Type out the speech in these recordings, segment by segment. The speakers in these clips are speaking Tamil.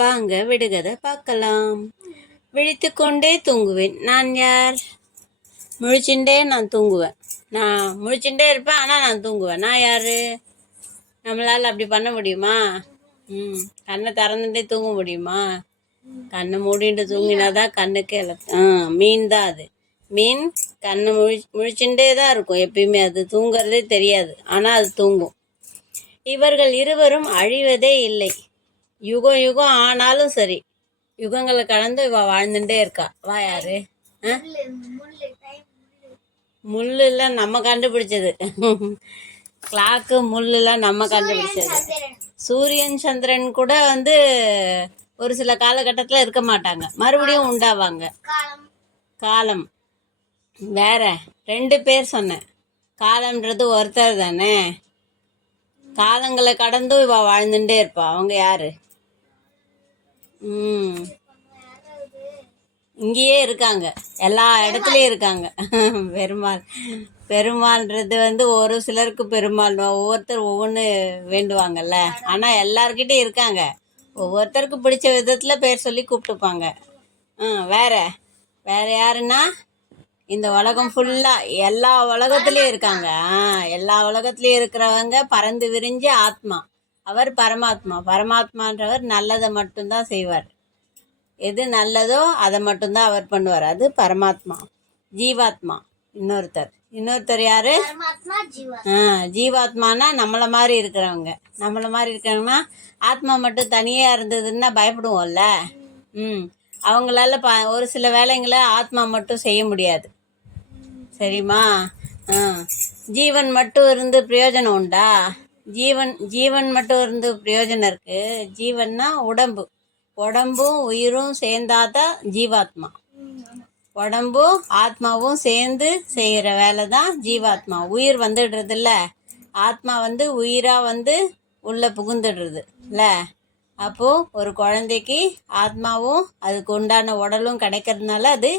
வாங்க விடுகதை பார்க்கலாம். விழித்துக்கொண்டே தூங்குவேன், நான் யார்? முழிச்சுட்டே நான் தூங்குவேன். நான் முழிச்சுட்டே இருப்பேன், ஆனால் நான் தூங்குவேன். நான் யார்? நம்மளால் அப்படி பண்ண முடியுமா? கண்ணை திறந்துட்டே தூங்க முடியுமா? கண்ணை மூடிட்டு தூங்கினாதான் கண்ணுக்கு மீன் தான் அது. மீன் கண்ணை முழிச்சுட்டே தான் இருக்கும் எப்பயுமே. அது தூங்குறதே தெரியாது, ஆனால் அது தூங்கும். இவர்கள் இருவரும் அழிவதே இல்லை. யுகம் யுகம் ஆனாலும் சரி, யுகங்களை கடந்து இவ வாழ்ந்துட்டே இருக்கா. வா யாரு? முள்ளுலாம் நம்ம கண்டுபிடிச்சது. கிளாக்கு முள்ளுலாம் நம்ம கண்டுபிடிச்சது. சூரியன் சந்திரன் கூட ஒரு சில காலகட்டத்தில் இருக்க மாட்டாங்க, மறுபடியும் உண்டாவாங்க. காலம் வேற. 2 பேர் சொன்னேன். காலம்ன்றது ஒருத்தர் தானே. காலங்களை கடந்தும் இவ வாழ்ந்துட்டே இருப்பா. அவங்க யாரு? இங்கேயே இருக்காங்க, எல்லா இடத்துலயும் இருக்காங்க. பெருமாள்ன்றது ஒரு சிலருக்கு பெருமாள், ஒவ்வொருத்தர் ஒவ்வொன்று வேண்டுவாங்கல்ல. ஆனா எல்லார்கிட்டையும் இருக்காங்க. ஒவ்வொருத்தருக்கு பிடிச்ச விதத்துல பேர் சொல்லி கூப்பிட்டுப்பாங்க. வேற வேற யாருன்னா, இந்த உலகம் ஃபுல்லா எல்லா உலகத்துலயும் இருக்காங்க. எல்லா உலகத்துலயும் இருக்கிறவங்க பறந்து விரிஞ்ச ஆத்மா. அவர் பரமாத்மா. பரமாத்மான்றவர் நல்லதை மட்டும்தான் செய்வார். எது நல்லதோ அதை மட்டும்தான் அவர் பண்ணுவார். அது பரமாத்மா. ஜீவாத்மா இன்னொருத்தர் யாரு? ஜீவாத்மானா நம்மள மாதிரி இருக்கிறவங்க. நம்மள மாதிரி இருக்கிறவங்கன்னா, ஆத்மா மட்டும் தனியா இருந்ததுன்னா பயப்படுவோம்ல. அவங்களால ஒரு சில வேலைங்களை ஆத்மா மட்டும் செய்ய முடியாது, சரிம்மா? ஜீவன் மட்டும் இருந்து பிரயோஜனம் உண்டா? ஜீவன் மட்டும் இருந்து பிரயோஜனம் இருக்கு. ஜீவன்னா உடம்பும் உயிரும் சேர்ந்தாதான் ஜீவாத்மா. உடம்பும் ஆத்மாவும் சேர்ந்து செய்கிற வேலை தான் ஜீவாத்மா. உயிர் வந்துடுறது இல்லை, ஆத்மா உயிரா உள்ள புகுந்துடுறது இல்லை. அப்போ ஒரு குழந்தைக்கு ஆத்மாவும் அதுக்கு உண்டான உடலும் கிடைக்கிறதுனால அது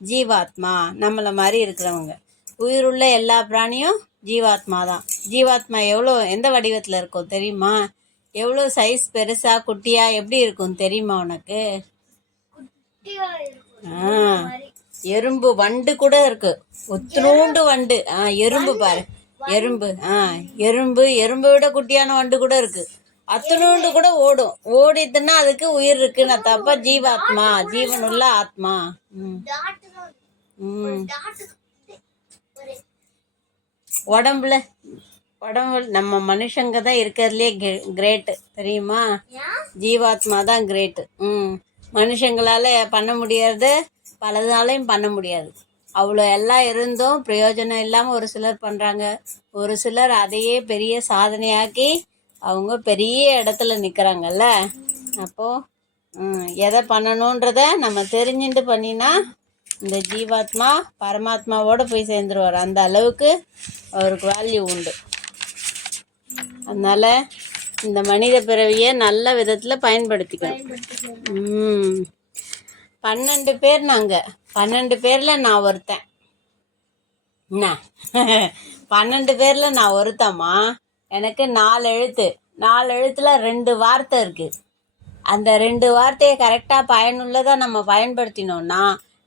ஜீவாத்மா. நம்மளை மாதிரி இருக்கிறவங்க. உயிருள்ள எல்லா பிராணியும் ஜீவாத்மா தான். ஜீவாத்மா எந்த வடிவத்தில் இருக்கும் தெரியுமா? எவ்வளோ சைஸ், பெருசா குட்டியா எப்படி இருக்கும் தெரியுமா உனக்கு? எறும்பு வண்டு கூட இருக்கு, ஒத்துணூண்டு வண்டு. எறும்பு பாரு, எறும்பு விட குட்டியான வண்டு கூட இருக்கு. அத்தனோண்டு கூட ஓடிதுன்னா அதுக்கு உயிர் இருக்குன்னு தப்பா? ஜீவாத்மா, ஜீவன் உள்ள ஆத்மா. உடம்புல நம்ம மனுஷங்க தான் இருக்கிறதுலே கிரேட்டு, தெரியுமா? ஜீவாத்மா தான் கிரேட்டு. மனுஷங்களால பண்ண முடியாது, பலதாலையும் பண்ண முடியாது. அவ்வளோ எல்லாம் இருந்தும் பிரயோஜனம் இல்லாமல் ஒரு சிலர் பண்ணுறாங்க. ஒரு சிலர் அதையே பெரிய சாதனையாக்கி அவங்க பெரிய இடத்துல நிற்கிறாங்கல்ல. அப்போது எதை பண்ணணுன்றத நம்ம தெரிஞ்சுட்டு பண்ணினா இந்த ஜீவாத்மா பரமாத்மாவோடு போய் சேர்ந்துருவார். அந்த அளவுக்கு அவருக்கு வேல்யூ உண்டு. அதனால் இந்த மனித பிறவியை நல்ல விதத்தில் பயன்படுத்திக்கணும். 12 பேர் நாங்கள். 12 பேரில் நான் ஒருத்தன். என்ன 12 பேரில் நான் ஒருத்தம்மா. எனக்கு 4 எழுத்து. 4 எழுத்துல 2 வார்த்தை இருக்குது. அந்த 2 வார்த்தையை கரெக்டாக பயனுள்ளதாக நம்ம பயன்படுத்தினோம்னா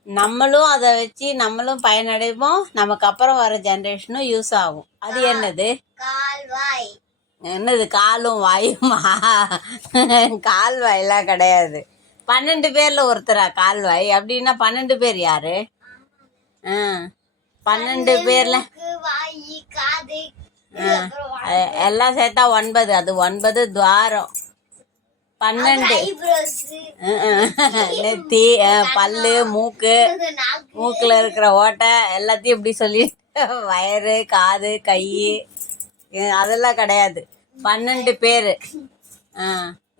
நம்மளும் அதை வச்சு நம்மளும் பயனடைவோம், நமக்கு அப்புறம் வர ஜென்ரேஷனும் யூஸ் ஆகும். அது என்னது? காலும் வாயுமா? கால்வாயெல்லாம் கிடையாது. 12 பேரில் ஒருத்தரா கால்வாய்? அப்படின்னா 12 பேர் யாரு? 12 பேர்ல எல்லாம் சேர்த்தா 9. அது 9 துவாரம். 12 நெத்தி, பல்லு, மூக்குல இருக்கிற ஓட்டை எல்லாத்தையும் இப்படி சொல்லி வயிறு, காது, கை அதெல்லாம் கிடையாது. 12 பேர்.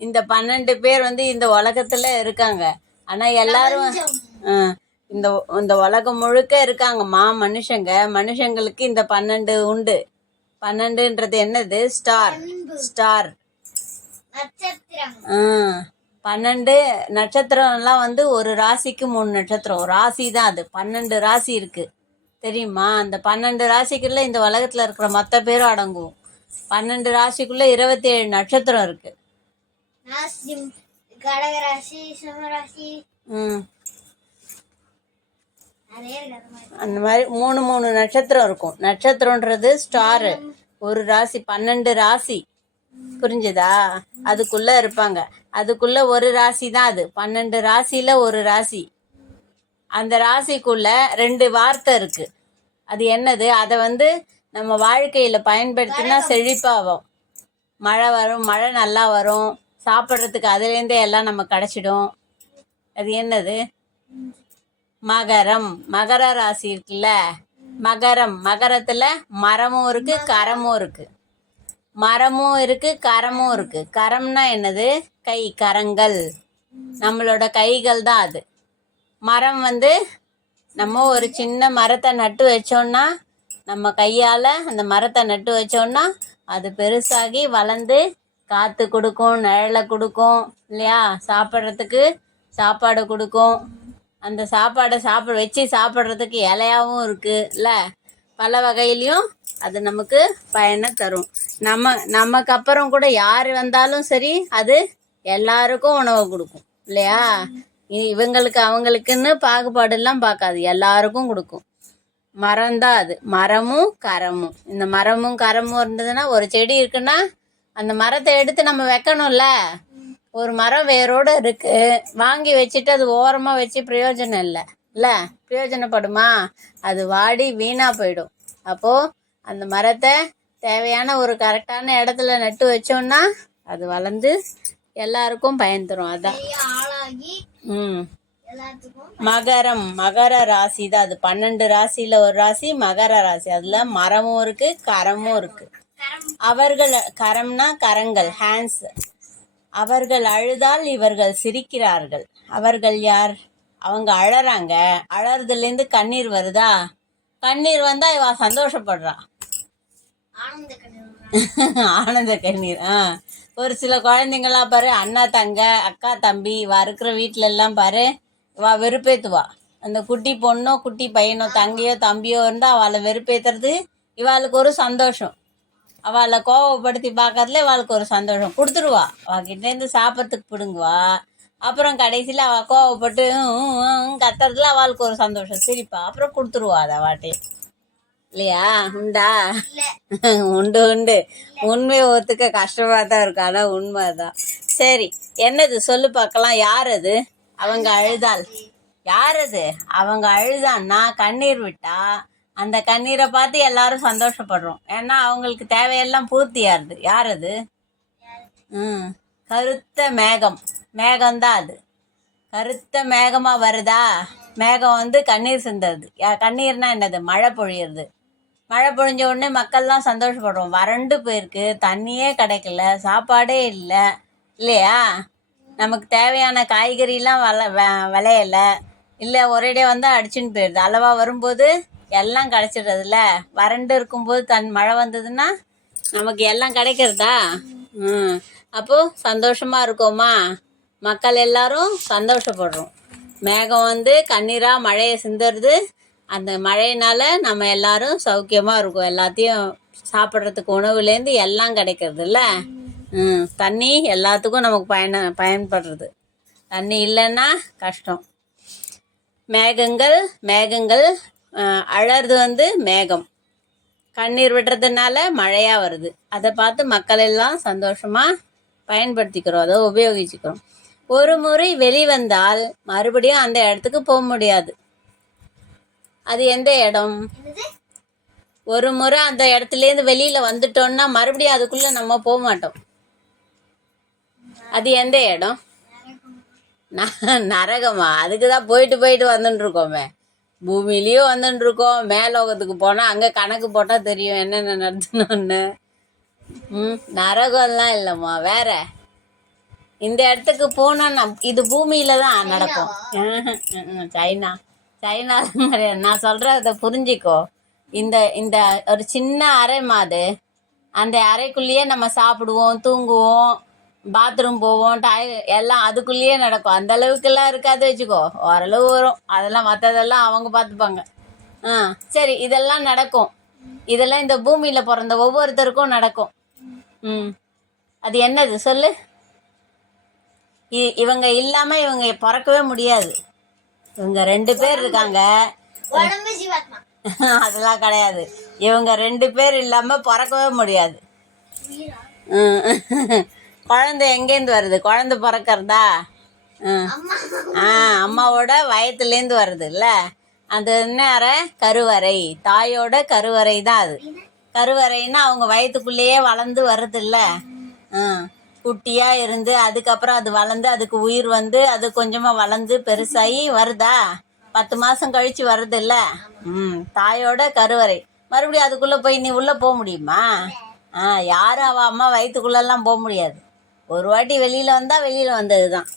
இந்த 12 பேர் இந்த உலகத்துல இருக்காங்க. ஆனா எல்லாரும் இந்த உலகம் முழுக்க இருக்காங்கம்மா மனுஷங்களுக்கு இந்த 12 உண்டு. 12ன்றது என்னது? ஸ்டார். 12 நட்சத்திரம்லாம் ஒரு ராசிக்கு 3 நட்சத்திரம். ராசி தான் அது. 12 ராசி இருக்கு, தெரியுமா? அந்த 12 ராசிக்குள்ள இந்த உலகத்துல இருக்கிற மொத்த பேரும் அடங்குவோம். 12 ராசிக்குள்ள 27 நட்சத்திரம் இருக்கு. கடகராசி, சிம்மராசி, அந்த மாதிரி 3 நட்சத்திரம் இருக்கும். நட்சத்திரம்ன்றது ஸ்டாரு. ஒரு ராசி 12 ராசி, புரிஞ்சுதா? அதுக்குள்ள இருப்பாங்க. அதுக்குள்ள ஒரு ராசி தான் அது. 12 ராசியில ஒரு ராசி. அந்த ராசிக்குள்ள 2 வார்த்தை இருக்கு. அது என்னது? அதை நம்ம வாழ்க்கையில பயன்படுத்தினா செழிப்பாகும். மழை வரும், மழை நல்லா வரும், சாப்பிட்றதுக்கு அதுலேருந்தே எல்லாம் நம்ம கிடச்சிடும். அது என்னது? மகரம். மகர ராசி இருக்குல்ல, மகரம். மகரத்துல மரமும் இருக்கு, கரமும் இருக்கு. மரமும் இருக்கு, கரமும் இருக்கு. கரம்னா என்னது? கை, கரங்கள், நம்மளோட கைகள் தான் அது. மரம் நம்ம ஒரு சின்ன மரத்தை நட்டு வச்சோம்னா, நம்ம கையால் அந்த மரத்தை நட்டு வச்சோம்னா அது பெருசாகி வளர்ந்து காற்று கொடுக்கும், நிழலை கொடுக்கும் இல்லையா? சாப்பிட்றதுக்கு சாப்பாடு கொடுக்கும். அந்த சாப்பாடை வச்சு சாப்பிட்றதுக்கு இலையாகவும் இருக்குது இல்லை? பல வகையிலையும் அது நமக்கு பயனை தரும். நமக்கு அப்புறம் கூட யார் வந்தாலும் சரி, அது எல்லாருக்கும் உணவு கொடுக்கும் இல்லையா? இவங்களுக்கு அவங்களுக்குன்னு பாகுபாடெல்லாம் பார்க்காது, எல்லாருக்கும் கொடுக்கும். மரம்தான் அது. மரமும் கரமும். இந்த மரமும் கரமும் இருந்ததுன்னா, ஒரு செடி இருக்குன்னா அந்த மரத்தை எடுத்து நம்ம வைக்கணும்ல. ஒரு மரம் வேரோடு இருக்கு, வாங்கி வச்சுட்டு அது ஓரமாக வச்சு பிரயோஜனம் இல்லை. பிரயோஜனப்படுமா? அது வாடி வீணாக போயிடும். அப்போது அந்த மரத்தை தேவையான ஒரு கரெக்டான இடத்துல நட்டு வச்சோம்னா அது வளர்ந்து எல்லாருக்கும் பயன் தரும். அதான். மகரம். மகர ராசி தான் அது. 12 ராசியில ஒரு ராசி மகர ராசி. அதுல மரமும் இருக்கு, கரமும் இருக்கு. அவர்கள், கரம்னா கரங்கள், ஹேண்ட்ஸ். அவர்கள் அழுதால் இவர்கள் சிரிக்கிறார்கள். அவர்கள் யார்? அவங்க அழறாங்க. அழறதுலேருந்து கண்ணீர் வருதா? கண்ணீர் வந்தா இவ சந்தோஷப்படுறா. ஆனந்த கண்ணீர். ஒரு சில குழந்தைங்களாம் பாரு, அண்ணா தங்க, அக்கா தம்பி இவ இருக்கிற வீட்டுல எல்லாம் பாரு, இவ வெறுப்பேத்துவா. அந்த குட்டி பொண்ணோ குட்டி பையனோ தங்கையோ தம்பியோ இருந்தா அவளை வெறுப்பேத்துறது இவாளுக்கு ஒரு சந்தோஷம். அவளை கோவப்படுத்தி பார்க்கறதுல இவாளுக்கு ஒரு சந்தோஷம். கொடுத்துருவா, அவகிட்டேருந்து சாப்பிட்றதுக்கு பிடுங்குவா. அப்புறம் கடைசியில் அவள் கோவப்பட்டு கத்துறதுல அவளுக்கு ஒரு சந்தோஷம், சிரிப்பா. அப்புறம் கொடுத்துருவா அதை வாட்டே இல்லையா? உண்டா? உண்டு உண்டு. உண்மை ஒத்துக்க கஷ்டமா தான் இருக்கும், ஆனால் உண்மைதான். சரி, என்னது சொல்லு பார்க்கலாம். யார் அது? அவங்க அழுதால். யார் அது? அவங்க அழுதான்னா கண்ணீர் விட்டா அந்த கண்ணீரை பார்த்து எல்லாரும் சந்தோஷப்படுறோம். ஏன்னா அவங்களுக்கு தேவையெல்லாம் பூர்த்தியாருது. யார் அது? கருத்த மேகம். மேகம்தான் அது. கருத்த மேகமாக வருதா? மேகம் கண்ணீர் சிந்தது. கண்ணீர்னா என்னது? மழை பொழியிறது. மழை பொழிஞ்ச உடனே மக்கள்லாம் சந்தோஷப்படுறோம். வறண்டு போயிருக்கு, தண்ணியே கிடைக்கல, சாப்பாடே இல்லை இல்லையா? நமக்கு தேவையான காய்கறிலாம் விளையலை இல்லை, ஒரேடியாக அடிச்சுன்னு போயிடுது. அளவாக வரும்போது எல்லாம் கிடைச்சிடுறதுல. வறண்டு இருக்கும்போது மழை வந்ததுன்னா நமக்கு எல்லாம் கிடைக்கிறதா? அப்போது சந்தோஷமாக இருக்கோமா? மக்கள் எல்லாரும் சந்தோஷப்படுறோம். மேகம் கண்ணீராக மழையை சிந்துறது. அந்த மழையினால நம்ம எல்லாரும் சௌக்கியமாக இருக்கும். எல்லாத்தையும் சாப்பிட்றதுக்கு உணவுலேருந்து எல்லாம் கிடைக்கிறது இல்லை? தண்ணி எல்லாத்துக்கும் நமக்கு பயன்படுறது. தண்ணி இல்லைன்னா கஷ்டம். மேகங்கள். மேகங்கள் அழறது மேகம். கண்ணீர் விடுறதுனால மழையாக வருது. அதை பார்த்து மக்கள் எல்லாம் சந்தோஷமாக பயன்படுத்திக்கிறோம், அதை உபயோகிச்சுக்கிறோம். ஒரு முறை வெளிவந்தால் மறுபடியும் அந்த இடத்துக்கு போக முடியாது. அது எந்த இடம்? ஒரு முறை அந்த இடத்துலேருந்து வெளியில் வந்துட்டோம்னா மறுபடியும் அதுக்குள்ளே நம்ம போக மாட்டோம். அது எந்த இடம்? நரகமா? அதுக்கு தான் போயிட்டு வந்துட்டுருக்கோமே. பூமியிலையும் வந்துட்டுருக்கோம். மேலோகத்துக்கு போனால் அங்கே கணக்கு போட்டால் தெரியும் என்னென்ன நடத்தணும்னு. நரகம்லாம் இல்லைம்மா, வேற. இந்த இடத்துக்கு போனால் இது பூமியில் தான் நடக்கும். சைனா கிடையாது. நான் சொல்கிறத புரிஞ்சிக்கோ. இந்த ஒரு சின்ன அறை மாது, அந்த அறைக்குள்ளேயே நம்ம சாப்பிடுவோம், தூங்குவோம், பாத்ரூம் போவோம், எல்லாம் அதுக்குள்ளேயே நடக்கும். அந்த அளவுக்குலாம் இருக்காது வச்சுக்கோ, ஓரளவு வரும். அதெல்லாம் மற்றதெல்லாம் அவங்க பார்த்துப்பாங்க. சரி, இதெல்லாம் நடக்கும். இதெல்லாம் இந்த பூமியில் பிறந்த ஒவ்வொருத்தருக்கும் நடக்கும். ம், அது என்னது சொல்லு. இவங்க இல்லாமல் இவங்க பிறக்கவே முடியாது. இவங்க 2 பேர் இருக்காங்க. உடம்பு ஜீவாத்மா. அதெல்லாம் கிடையாது. இவங்க 2 பேர் இல்லாமல் பிறக்கவே முடியாது. உயிரா? ம். குழந்தை எங்கேருந்து வருது? குழந்தை பிறக்கிறதா? ம். அம்மா. அம்மாவோட வயத்துலேருந்து வருது இல்லை? அது என்ன கருவறை, தாயோட கருவறை தான் அது. கருவறைன்னா அவங்க வயிற்றுக்குள்ளேயே வளர்ந்து வருது இல்லை? குட்டியாக இருந்து அதுக்கப்புறம் அது வளர்ந்து அதுக்கு உயிர் வந்து அது கொஞ்சமாக வளர்ந்து பெருசாகி வருதா? 10 மாதம் கழித்து வருது இல்லை? தாயோட கருவறை. மறுபடியும் அதுக்குள்ளே போய் நீ உள்ளே போக முடியுமா? யாரும் அவள் அம்மா வயிற்றுக்குள்ளெல்லாம் போக முடியாது. ஒரு வாட்டி வெளியில் வந்தால் வெளியில் வந்தது தான்.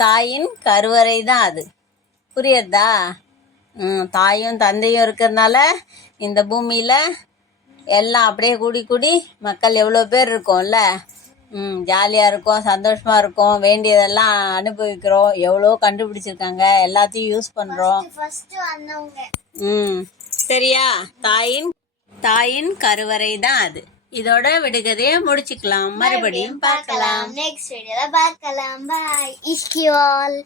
தாயின் கருவறை தான் அது. புரியுறதா? தாயும் தந்தையும் இருக்கிறதுனால இந்த பூமியில் எல்லாம் அப்படியே கூடி கூடி மக்கள் எவ்வளோ பேர் இருக்கோம்ல. ஜாலியாக இருக்கும், சந்தோஷமாக இருக்கும், வேண்டியதெல்லாம் அனுபவிக்கிறோம். எவ்வளோ கண்டுபிடிச்சிருக்காங்க, எல்லாத்தையும் யூஸ் பண்ணுறோம். ஃபர்ஸ்ட் வந்தவங்க. சரியா? தாயின் கருவறை தான் அது. இதோட விடுகதையை முடிச்சுக்கலாம். மறுபடியும் பார்க்கலாம். நெக்ஸ்ட் வீடியோல பார்க்கலாம். பாய். இஷ்கியூ ஆல்.